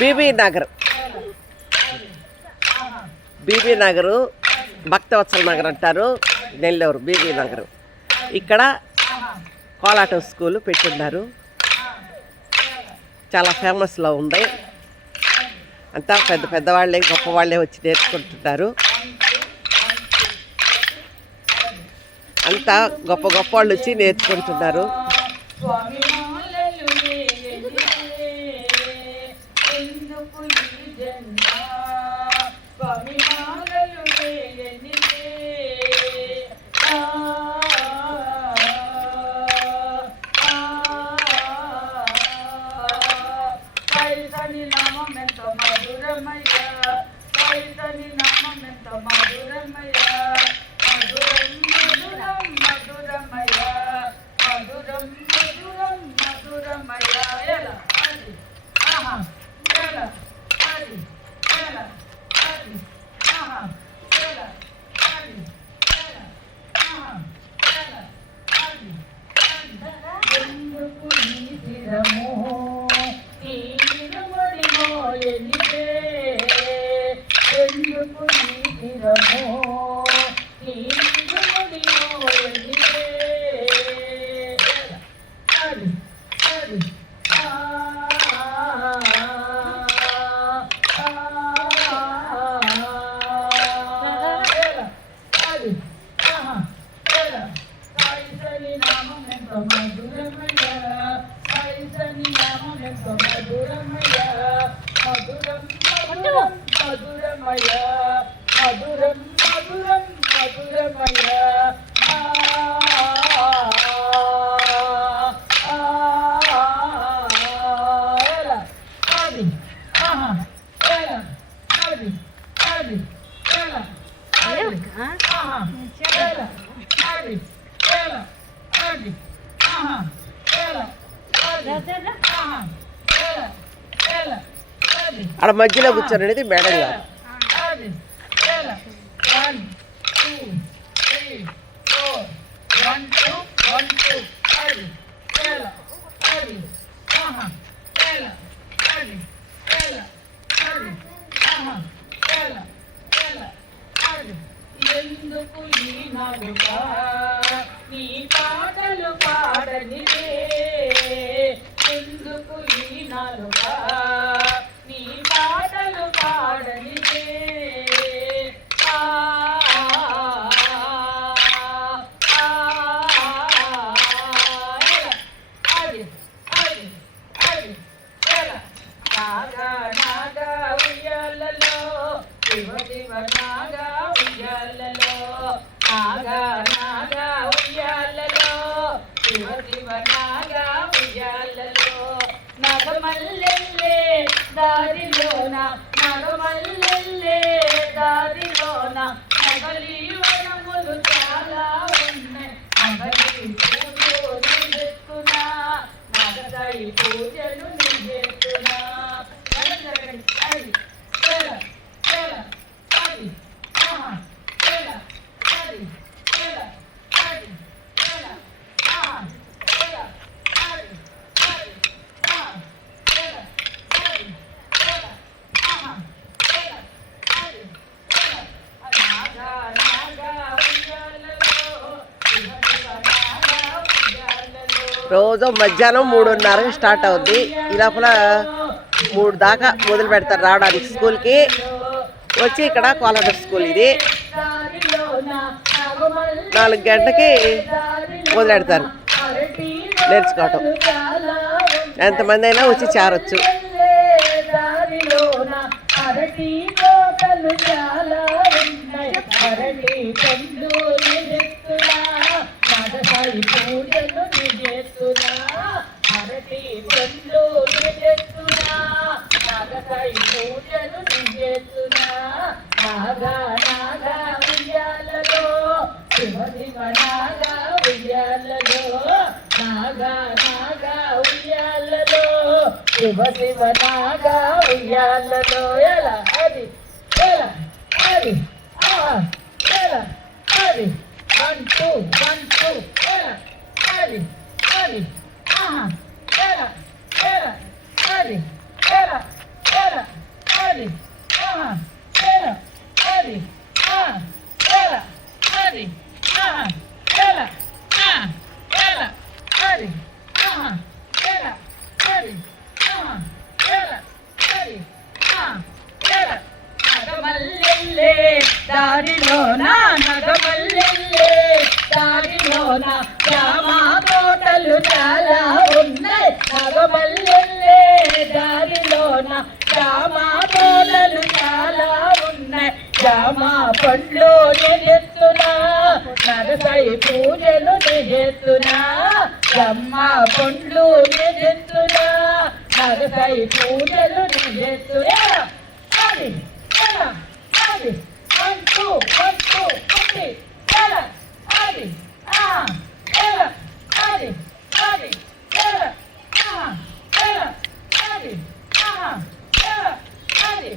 BB Nagar Bhaktavatsala Nagar అంటారు, Nellore BB Nagar. ఇక్కడ కోలాటం school పెట్టున్నారు, చాలా ఫేమస్లో ఉంది. అంతా పెద్దవాళ్ళే గొప్పవాళ్ళే వచ్చి నేర్చుకుంటున్నారు. అంతా గొప్ప వాళ్ళు వచ్చి నేర్చుకుంటున్నారు. అక్కడ మధ్యలో కూర్చోనేది మేడం గారు. ఎందుకు ఈనాడుగా నీ పాటలు పాడనిదే, ఎందుకు ఈనాడుగా నీ పాటలు పాడనిదే. నాగా నాగా ఉయ్యాలలో శివ శివ నాగా ఉయ్యాలలో, నాగా నాగా ఉయ్యాలలో శివ శివ నాగా ఉయ్యాలలో. నగమల్లెల్లే దారిలోన, నగమల్లెల్లే దారిలోన నగలి వనములు చాలా ఉన్నాయి. నగలి పూజలు నిజెత్తునా, నగదై పూజలు నిజెత్తునా. రోజు మధ్యాహ్నం 3:30 స్టార్ట్ అవుద్ది. ఈ లోపల 3 దాకా మొదలు పెడతారు రావడానికి స్కూల్కి. వచ్చి ఇక్కడ కోలాటం స్కూల్ ఇది 4 గంటలకి మొదలెడతారు నేర్చుకోవటం. ఎంతమంది అయినా వచ్చి చేరొచ్చు. నాగా నాగా ఉయ్యాలలో శివ శివ నాగా ఉయ్యాలలో, నాగా నాగా ఉయ్యాలలో శివ శివ నాగా ఉయ్యాలలో ఎలా అది ఎలా అది ఎలా అది 1 2 1 2 ఎలా అది అది ఎలా ఎలా అది ఎలా ఎలా అది ఎలా అది ఎలా అది ఎలా ఎలా అది ఎలా అది నగమల్లెల్లే దారిలోన నగమల్లెల్లే దారిలోన జామా తోటలు చాలా ఉన్నాయి నగమల్లెల్లే దారిలోన జామా తోటలు చాలా ఉన్నాయి జామా పండ్లు ఎత్తునా నరసై పూజలు చేస్తున్నా జమ్మ పండ్లు ఎత్తునా నరసై పూజలు చేస్తున్నా అది ఎలా అది 1 2 1 2 అది ఎలా అది ఎలా అది అది ఎలా ఎలా అది ఎలా అది